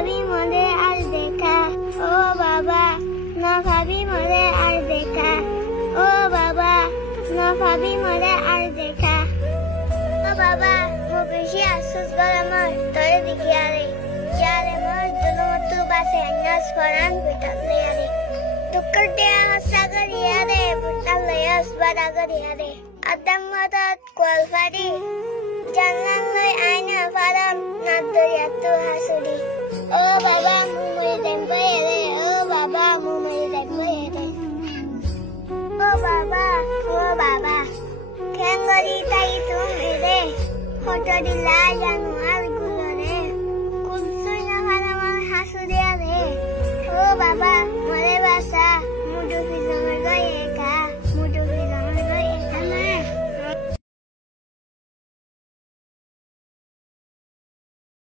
ভাবি মোরে আর দেখা, ও বাবা ন ভাবি মোরে আর দেখা, ও বাবা ন ভাবি মোরে আর দেখা। ও বাবা মো বেশি আফসোস গরমর তোরে দেখিয়ারে, ইয়ারে মোর দুলমতু বাসে আন্নাস ফরান বিটালে আরে, দুঃখর দেয়া সাগর ইয়ারে বিটালে আসবাদাগর ইয়ারে, আদম মদত কোয়ালফারি জানলাম লই আয়না ফারাম নাদরিয়াতু হাসুরি। ও বাবা মুমুরি দেখবে রে, ও বাবা মুমুরি দেখবে রে, ও বাবা কেন গরি তাই তুমি রে, ফটো দিলা জানো